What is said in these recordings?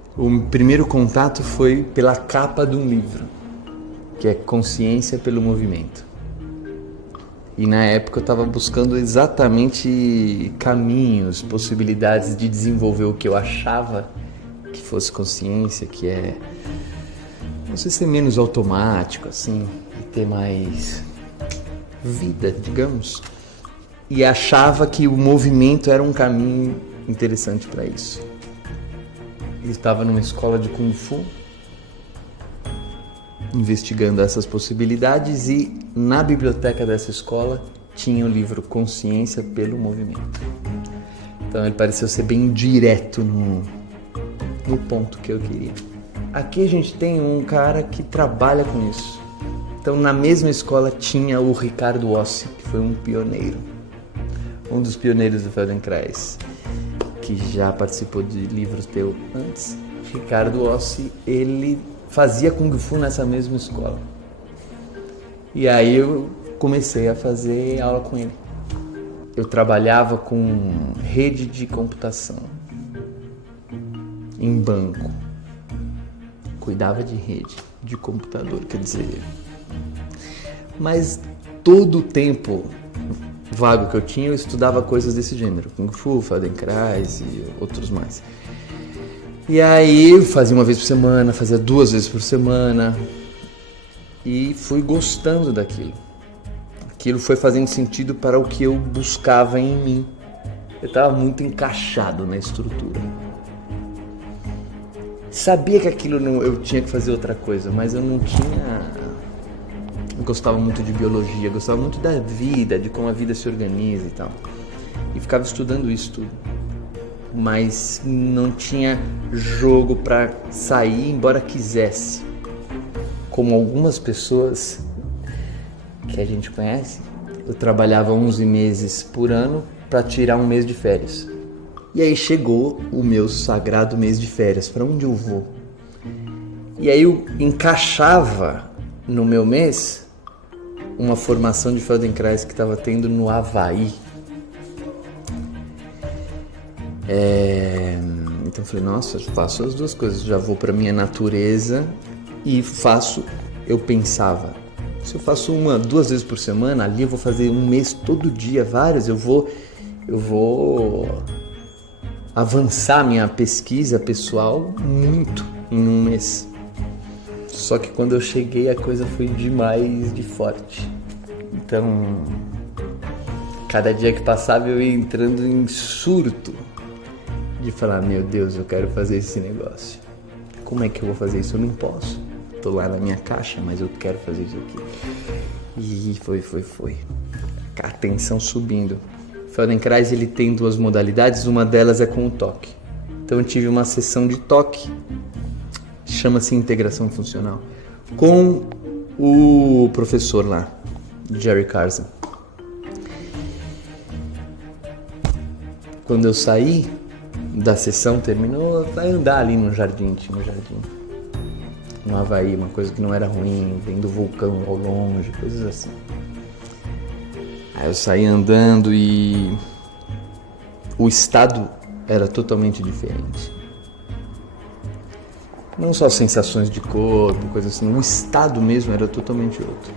O primeiro contato foi pela capa de um livro, que é Consciência pelo Movimento. E na época eu estava buscando exatamente caminhos, possibilidades de desenvolver o que eu achava que fosse consciência, que é, não sei, ser menos automático, assim, e ter mais vida, digamos. E achava que o movimento era um caminho interessante para isso. Eu estava numa escola de Kung Fu, investigando essas possibilidades, e na biblioteca dessa escola tinha o livro Consciência pelo Movimento. Então ele pareceu ser bem direto no ponto que eu queria. Aqui a gente tem um cara que trabalha com isso. Então na mesma escola tinha o Ricardo Ossi, que foi um pioneiro, um dos pioneiros do Feldenkrais, que já participou de livros teu antes. Ricardo Ossi, ele fazia Kung Fu nessa mesma escola. E aí eu comecei a fazer aula com ele. Eu trabalhava com rede de computação em banco. Cuidava de rede de computador, quer dizer. Mas todo o tempo vago que eu tinha, eu estudava coisas desse gênero. Kung Fu, Feldenkrais e outros mais. E aí eu fazia uma vez por semana, fazia 2 vezes por semana. E fui gostando daquilo. Aquilo foi fazendo sentido para o que eu buscava em mim. Eu estava muito encaixado na estrutura. Sabia que aquilo eu tinha que fazer outra coisa, mas eu não tinha... Eu gostava muito de biologia, gostava muito da vida, de como a vida se organiza e tal. E ficava estudando isso tudo. Mas não tinha jogo para sair, embora quisesse. Como algumas pessoas que a gente conhece, eu trabalhava 11 meses por ano para tirar um mês de férias. E aí chegou o meu sagrado mês de férias, para onde eu vou? E aí eu encaixava no meu mês uma formação de Feldenkrais que estava tendo no Havaí. Então eu falei, nossa, eu faço as duas coisas, já vou para minha natureza e faço, eu pensava, se eu faço 2 vezes por semana, ali eu vou fazer um mês todo dia, vários, eu vou avançar minha pesquisa pessoal muito em um mês. Só que quando eu cheguei a coisa foi demais de forte. Então, cada dia que passava eu ia entrando em surto de falar, meu Deus, eu quero fazer esse negócio. Como é que eu vou fazer isso? Eu não posso. Tô lá na minha caixa, mas eu quero fazer isso aqui. E foi. A tensão subindo. Feldenkrais, ele tem 2 modalidades, uma delas é com o toque. Então eu tive uma sessão de toque, chama-se integração funcional, com o professor lá, Jerry Carson. Quando eu saí da sessão, terminou, vai andar ali no jardim, tinha um jardim no Havaí, uma coisa que não era ruim, vendo o vulcão ao longe, coisas assim. Aí eu saí andando e o estado era totalmente diferente. Não só sensações de corpo, coisas assim, o estado mesmo era totalmente outro.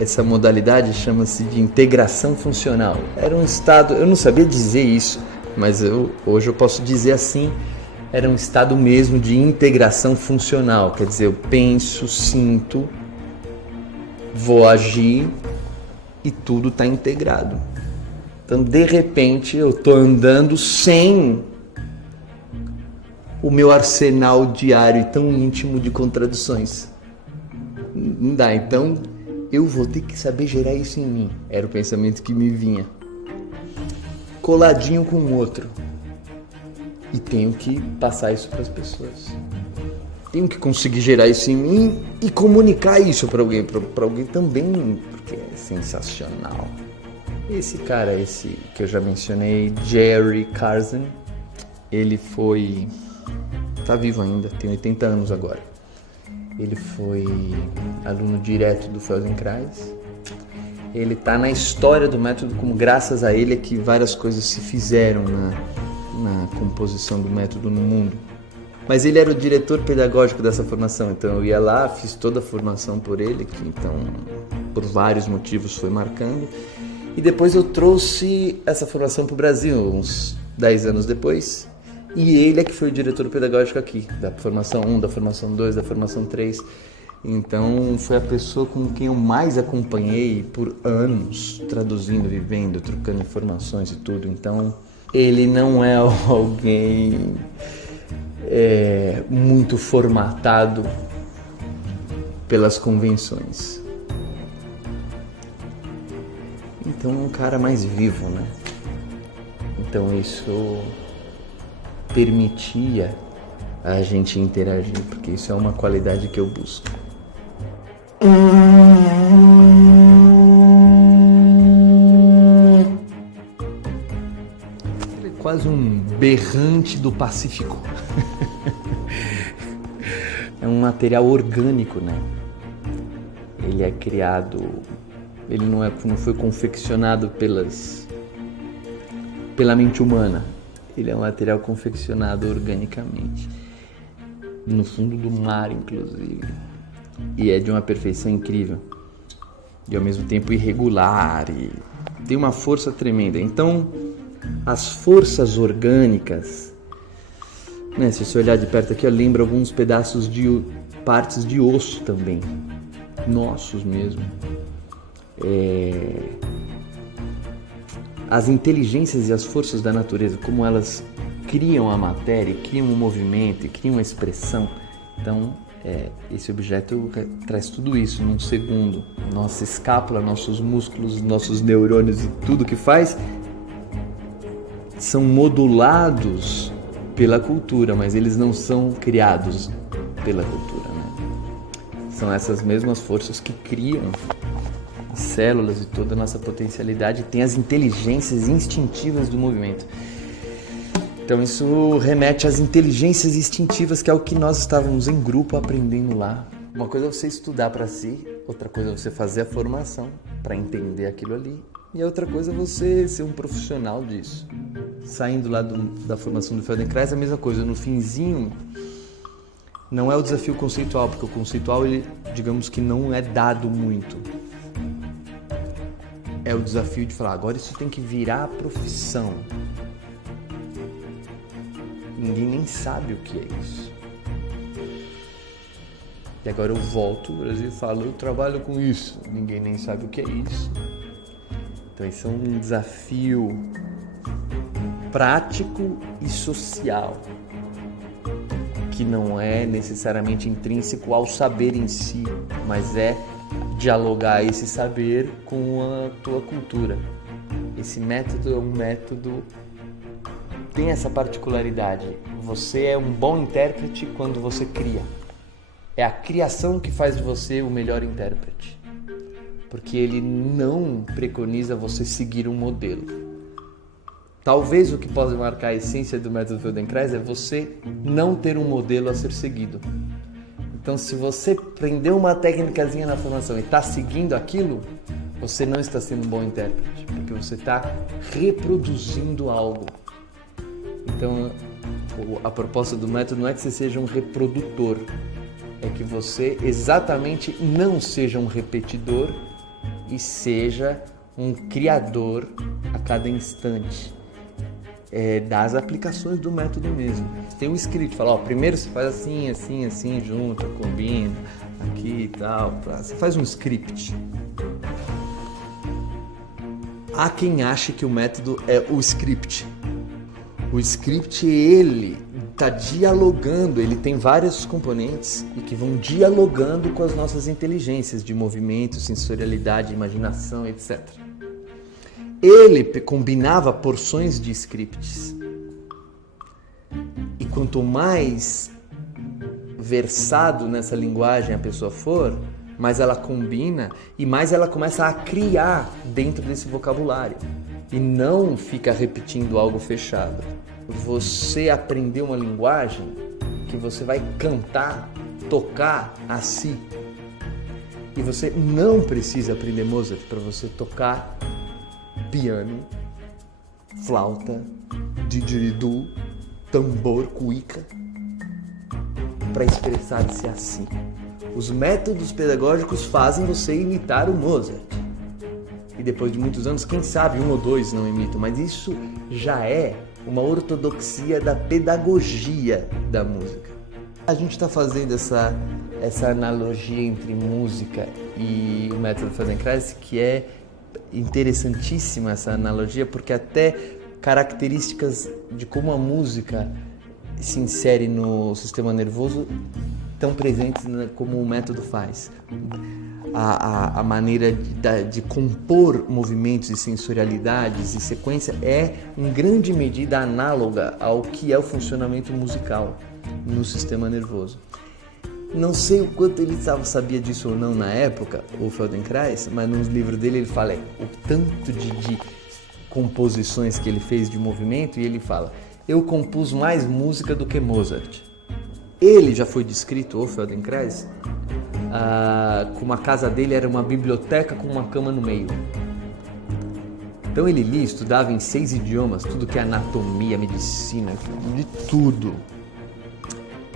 Essa modalidade chama-se de integração funcional. Era um estado, eu não sabia dizer isso, mas hoje eu posso dizer assim, era um estado mesmo de integração funcional. Quer dizer, eu penso, sinto, vou agir e tudo está integrado. Então, de repente, eu estou andando sem o meu arsenal diário e tão íntimo de contradições. Não dá, então eu vou ter que saber gerar isso em mim. Era o pensamento que me vinha. Coladinho com o outro. E tenho que passar isso para as pessoas. Tenho que conseguir gerar isso em mim e comunicar isso para alguém também, porque é sensacional. Esse cara, esse que eu já mencionei, Jerry Carson, ele tá vivo ainda, tem 80 anos agora. Ele foi aluno direto do Feldenkrais. Ele tá na história do método, como graças a ele é que várias coisas se fizeram na imposição do método no mundo. Mas ele era o diretor pedagógico dessa formação, então eu ia lá, fiz toda a formação por ele, que então, por vários motivos, foi marcando. E depois eu trouxe essa formação para o Brasil, uns 10 anos depois. E ele é que foi o diretor pedagógico aqui, da formação 1, da formação 2, da formação 3. Então foi a pessoa com quem eu mais acompanhei por anos, traduzindo, vivendo, trocando informações e tudo. Então ele não é alguém muito formatado pelas convenções. Então é um cara mais vivo, né? Então isso permitia a gente interagir, porque isso é uma qualidade que eu busco. Ele é quase um berrante do Pacífico. É um material orgânico, né? Ele é criado, ele não foi confeccionado pela mente humana. Ele é um material confeccionado organicamente, no fundo do mar, inclusive. E é de uma perfeição incrível. E ao mesmo tempo irregular. E tem uma força tremenda. Então, as forças orgânicas, né, se você olhar de perto aqui, lembra alguns pedaços de partes de osso também. Nossos mesmo. As inteligências e as forças da natureza, como elas criam a matéria, criam um movimento, criam uma expressão. Então, esse objeto traz tudo isso num segundo. Nossa escápula, nossos músculos, nossos neurônios e tudo que faz são modulados pela cultura, mas eles não são criados pela cultura, né? São essas mesmas forças que criam as células e toda a nossa potencialidade, tem as inteligências instintivas do movimento. Então isso remete às inteligências instintivas, que é o que nós estávamos em grupo aprendendo lá. Uma coisa é você estudar para si, outra coisa é você fazer a formação para entender aquilo ali, e a outra coisa é você ser um profissional disso. Saindo lá da formação do Feldenkrais, é a mesma coisa. No finzinho, não é o desafio conceitual, porque o conceitual, ele, digamos que não é dado muito. É o desafio de falar, agora isso tem que virar profissão. Ninguém nem sabe o que é isso. E agora eu volto ao Brasil e falo, eu trabalho com isso. Ninguém nem sabe o que é isso. Então esse é um desafio prático e social, que não é necessariamente intrínseco ao saber em si, mas é dialogar esse saber com a tua cultura. Esse método é um método, tem essa particularidade. Você é um bom intérprete quando você cria. É a criação que faz de você o melhor intérprete. Porque ele não preconiza você seguir um modelo. Talvez o que pode marcar a essência do método Feldenkrais é você não ter um modelo a ser seguido. Então, se você aprendeu uma técnicazinha na formação e está seguindo aquilo, você não está sendo um bom intérprete, porque você está reproduzindo algo. Então, a proposta do método não é que você seja um reprodutor, é que você exatamente não seja um repetidor e seja um criador a cada instante. Das aplicações do método mesmo. Tem um script, fala, primeiro você faz assim, assim, assim, junta, combina, aqui e tal. Você faz um script. Há quem ache que o método é o script. O script, ele está dialogando, ele tem vários componentes e que vão dialogando com as nossas inteligências de movimento, sensorialidade, imaginação, etc. Ele combinava porções de scripts. E quanto mais versado nessa linguagem a pessoa for, mais ela combina e mais ela começa a criar dentro desse vocabulário. E não fica repetindo algo fechado. Você aprendeu uma linguagem que você vai cantar, tocar a si. E você não precisa aprender Mozart para você tocar piano, flauta, didgeridoo, tambor, cuíca, para expressar-se assim. Os métodos pedagógicos fazem você imitar o Mozart. E depois de muitos anos, quem sabe 1 ou 2 não imitam, mas isso já é uma ortodoxia da pedagogia da música. A gente está fazendo essa analogia entre música e o método Feldenkrais, que é interessantíssima essa analogia, porque até características de como a música se insere no sistema nervoso estão presentes como o método faz. A maneira de compor movimentos e sensorialidades e sequência é, em grande medida, análoga ao que é o funcionamento musical no sistema nervoso. Não sei o quanto ele sabia disso ou não na época, o Feldenkrais, mas nos livros dele ele fala o tanto de composições que ele fez de movimento, e ele fala: eu compus mais música do que Mozart. Ele já foi descrito, o Feldenkrais, como a casa dele era uma biblioteca com uma cama no meio. Então ele lia, estudava em 6 idiomas, tudo que é anatomia, medicina, de tudo.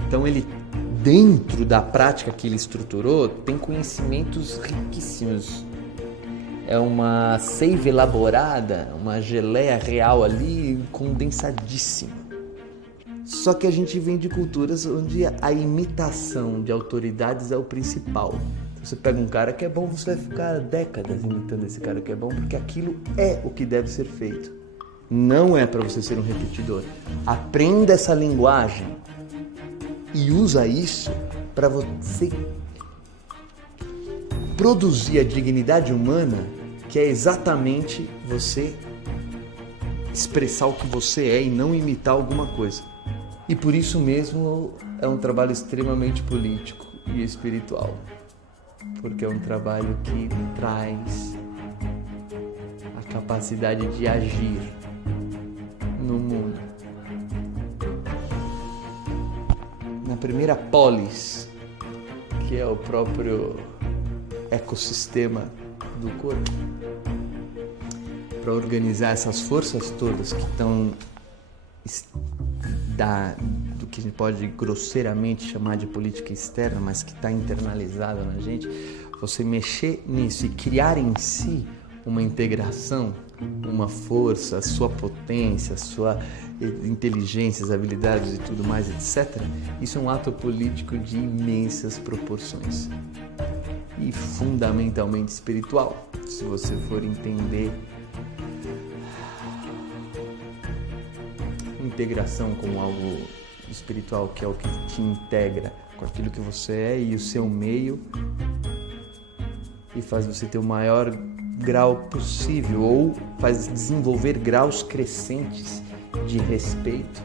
Então ele, dentro da prática que ele estruturou, tem conhecimentos riquíssimos. É uma seiva elaborada, uma geleia real ali, condensadíssima. Só que a gente vem de culturas onde a imitação de autoridades é o principal. Você pega um cara que é bom, você vai ficar décadas imitando esse cara que é bom, porque aquilo é o que deve ser feito. Não é para você ser um repetidor. Aprenda essa linguagem e usa isso para você produzir a dignidade humana, que é exatamente você expressar o que você é e não imitar alguma coisa. E por isso mesmo é um trabalho extremamente político e espiritual, porque é um trabalho que traz a capacidade de agir no mundo. Na primeira polis, que é o próprio ecossistema do corpo, para organizar essas forças todas que estão do que a gente pode grosseiramente chamar de política externa, mas que está internalizada na gente, você mexer nisso e criar em si uma integração, uma força, a sua potência, a sua inteligência, as habilidades e tudo mais, etc. Isso é um ato político de imensas proporções e fundamentalmente espiritual, se você for entender integração como algo espiritual, que é o que te integra com aquilo que você é e o seu meio e faz você ter o maior grau possível, ou faz desenvolver graus crescentes de respeito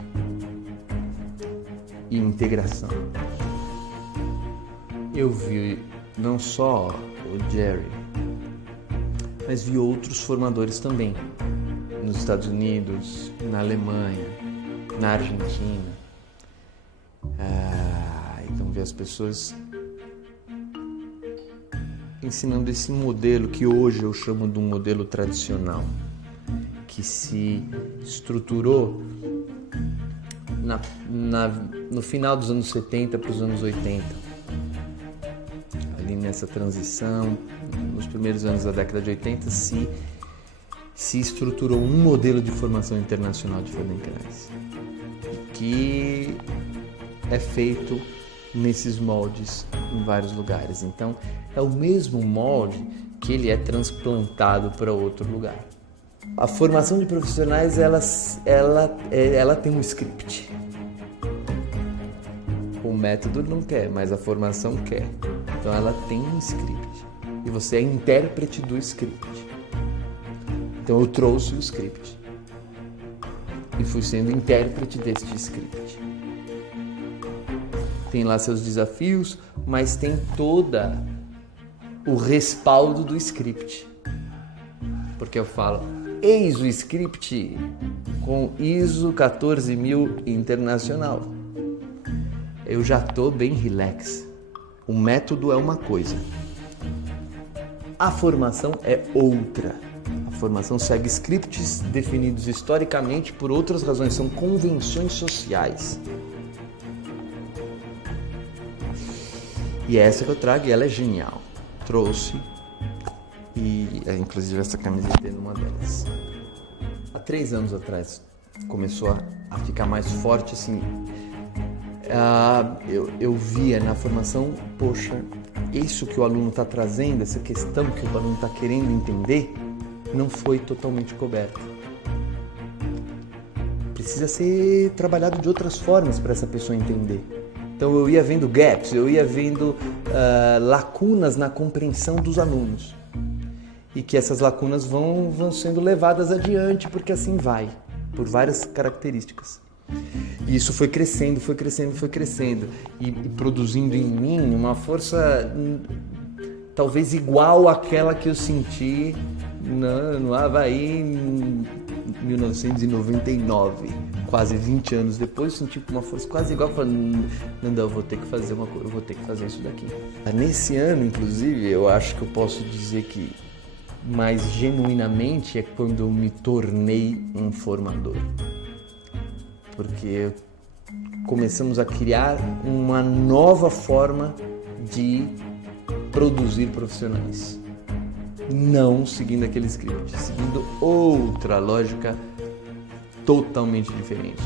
e integração. Eu vi não só o Jerry, mas vi outros formadores também, nos Estados Unidos, na Alemanha, na Argentina. Então vi as pessoas ensinando esse modelo que hoje eu chamo de um modelo tradicional, que se estruturou no final dos anos 70 para os anos 80. Ali nessa transição, nos primeiros anos da década de 80, se estruturou um modelo de formação internacional de Feldenkrais, que é feito nesses moldes em vários lugares. Então, é o mesmo molde que ele é transplantado para outro lugar. A formação de profissionais, ela tem um script. O método não quer, mas a formação quer. Então, ela tem um script. E você é intérprete do script. Então, eu trouxe o script. E fui sendo intérprete deste script. Tem lá seus desafios, mas tem toda o respaldo do script. Porque eu falo, eis o script com ISO 14000 internacional. Eu já estou bem relax. O método é uma coisa. A formação é outra. A formação segue scripts definidos historicamente por outras razões, são convenções sociais. E é essa que eu trago e ela é genial. Trouxe, e inclusive essa camiseta é uma delas. Há 3 anos atrás começou a ficar mais forte assim. Eu via na formação, poxa, isso que o aluno está trazendo, essa questão que o aluno está querendo entender, não foi totalmente coberta. Precisa ser trabalhado de outras formas para essa pessoa entender. Então eu ia vendo gaps, eu ia vendo lacunas na compreensão dos alunos. E que essas lacunas vão sendo levadas adiante, porque assim vai, por várias características. E isso foi crescendo, e produzindo em mim uma força talvez igual àquela que eu senti no Havaí em 1999. Quase 20 anos depois, eu senti uma força quase igual, falando, não, eu vou ter que fazer uma coisa, eu vou ter que fazer isso daqui. Nesse ano, inclusive, eu acho que eu posso dizer que mais genuinamente é quando eu me tornei um formador. Porque começamos a criar uma nova forma de produzir profissionais. Não seguindo aquele script, seguindo outra lógica totalmente diferente.